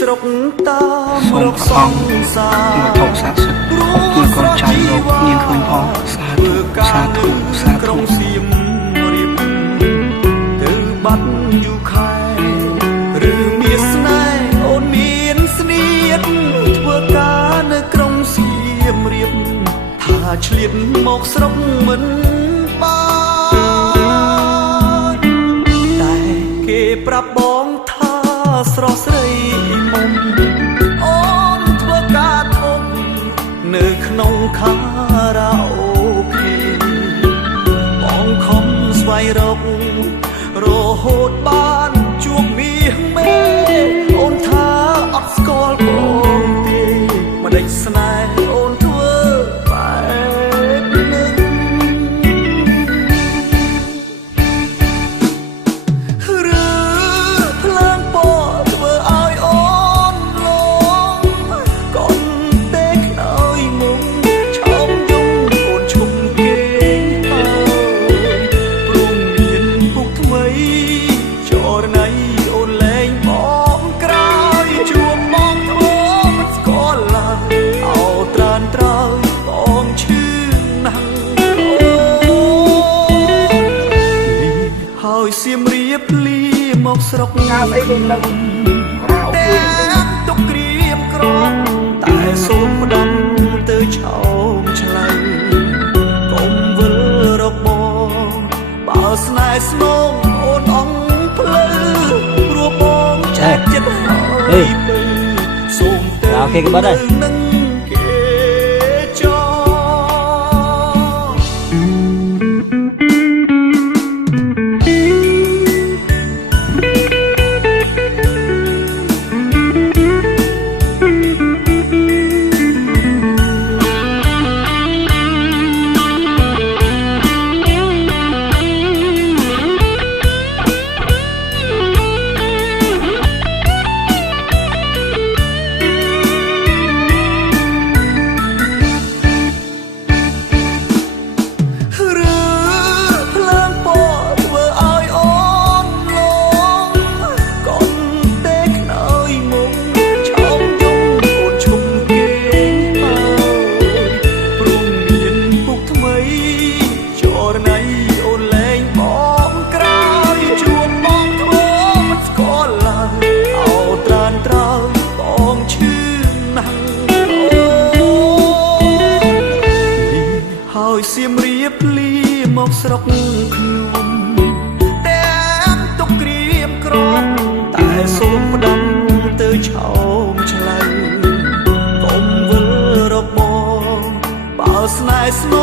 ស្រុកតាមរកសង្សារមកថោកសាសិទ្ធមើលកូនចៅលោកមានឃើញផងសាធុសាធុសាធុសៀមរៀបទៅបាត់យូខែឬមានស្នេហ៍អូនមានស្នៀតធ្វើការនៅក្រុងសៀមរៀបថាឆ្លៀតមកស្រុកមិនបានតែគេប្រាប់បងថាស្រស់ស្រីមុំអូនធ្វើការធំនៅក្នុងខារ៉ាអូខេបងខំស្វែងរករហូតបានជួបមាសមេអូនថាអត់ស្គាល់បងទេម្ដេចស្នេហ៍អូនធ្វើបែបនឹងឬភ្លើងពណ៌ធ្វើឲ្យអូនលងកូនទេខ្នើយមុំឆោមយំអូនឈុំគេហើយព្រមមានពុកថ្មីចរណៃអូនលែងបងក្រោយជួបបងធ្វើមិនស្គាល់ឡើយអោត្រានត្រើយបងឈឺណាស់ហើយសៀមរាបលីមកស្រុកងាប់អីវិញនឹងតែទុកក្រៀមក្រំតែសូមផ្ដំទៅឆោមឆ្លៃកុំវិលរកបងបើស្នេហ៍ស្នងអូនអង្គភ្លឺព្រោះបងចែកចិត្តហើយពើសូមទៅនឹងគេចោហើយសៀមរាបលីមកស្រុកខ្ញុំតែទុកក្រៀមក្រំតែសូមផ្ដំទៅឆោមឆ្លៃកុំវិលរកបងបើស្នេហ៍ស្ន